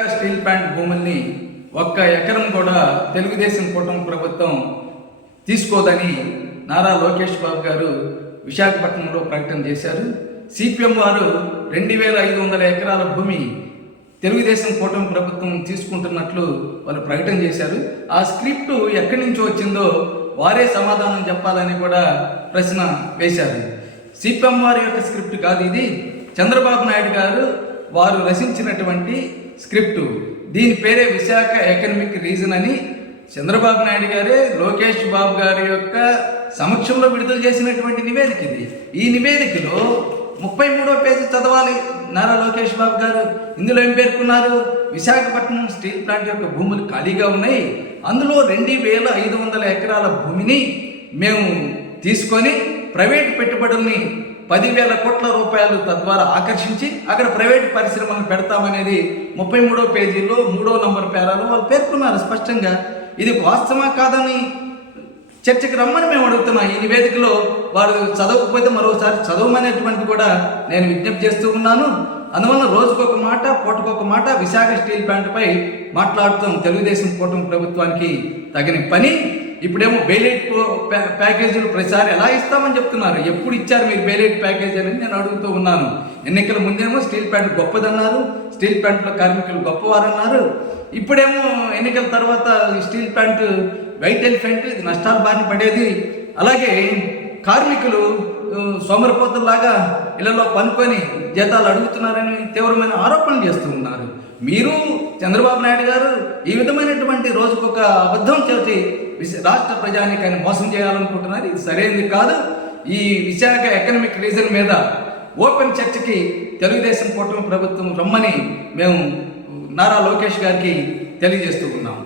Steel plant భూముల్ని ఒక్క ఎకరం కూడా తెలుగుదేశం కూటమి ప్రభుత్వం తీసుకోదని నారా లోకేష్ బాబు గారు విశాఖపట్నంలో ప్రకటన చేశారు. సిపిఎం వారు 2500 ఎకరాల భూమి తెలుగుదేశం కూటమి ప్రభుత్వం తీసుకుంటున్నట్లు వాళ్ళు ప్రకటన చేశారు. ఆ స్క్రిప్ట్ ఎక్కడి నుంచి వచ్చిందో వారే సమాధానం చెప్పాలని కూడా ప్రశ్న వేశారు. సిపిఎం వారి యొక్క స్క్రిప్ట్ కాదు ఇది, చంద్రబాబు నాయుడు గారు వారు రచించినటువంటి స్క్రిప్టు. దీని పేరే విశాఖ ఎకనమిక్ రీజన్ అని చంద్రబాబు నాయుడు గారే లోకేష్ బాబు గారి యొక్క సమక్షంలో విడుదల చేసినటువంటి నివేదిక ఇది. ఈ నివేదికలో 33వ పేజీ చదవాలి నారా లోకేష్ బాబు గారు. ఇందులో ఏం పేర్కొన్నారు? విశాఖపట్నం స్టీల్ ప్లాంట్ యొక్క భూములు ఖాళీగా ఉన్నాయి, అందులో 2500 ఎకరాల భూమిని మేము తీసుకొని ప్రైవేట్ పెట్టుబడుల్ని 10,000 కోట్ల రూపాయలు తద్వారా ఆకర్షించి అక్కడ ప్రైవేట్ పరిశ్రమలను పెడతామనేది 33వ పేజీలో 3వ నంబర్ పేరాలో వాళ్ళు పేర్కొన్నారు స్పష్టంగా. ఇది వాస్తవమా కాదని చర్చకు రమ్మని మేము అడుగుతున్నాం. ఈ నివేదికలో వారు చదవకపోతే మరోసారి చదవమనేటువంటిది కూడా నేను విజ్ఞప్తి చేస్తూ ఉన్నాను. అందువల్ల రోజుకొక మాట పూటకొక మాట విశాఖ స్టీల్ ప్లాంట్పై మాట్లాడుతాం తెలుగుదేశం కూటమి ప్రభుత్వానికి తగిన పని. ఇప్పుడేమో బెయిలైట్ ప్యాకేజీలు ప్రతిసారి ఎలా ఇస్తామని చెప్తున్నారు. ఎప్పుడు ఇచ్చారు మీరు బెయిలైట్ ప్యాకేజీ అని నేను అడుగుతూ ఉన్నాను. ఎన్నికల ముందేమో స్టీల్ ప్లాంట్ గొప్పదన్నారు, స్టీల్ ప్లాంట్లో కార్మికులు గొప్పవారన్నారు. ఇప్పుడేమో ఎన్నికల తర్వాత స్టీల్ ప్లాంట్ వైట్ ఎలిఫెంట్, ఇది నష్టాలు బారిన పడేది. అలాగే కార్మికులు సోమరిపోతుల్లాగా ఇళ్లలో పనుకొని జీతాలు అడుగుతున్నారని తీవ్రమైన ఆరోపణలు చేస్తూ ఉన్నారు. మీరు చంద్రబాబు నాయుడు గారు ఈ విధమైనటువంటి రోజుకొక అబద్ధం చేసి రాష్ట్ర ప్రజానీకాన్ని మోసం చేయాలనుకుంటున్నారు. ఇది సరైనది కాదు. ఈ విశాఖ ఎకనమిక్ రీజన్ మీద ఓపెన్ చర్చకి తెలుగుదేశం కూటమి ప్రభుత్వం రమ్మని మేము నారా లోకేష్ గారికి తెలియజేస్తూ ఉన్నాము.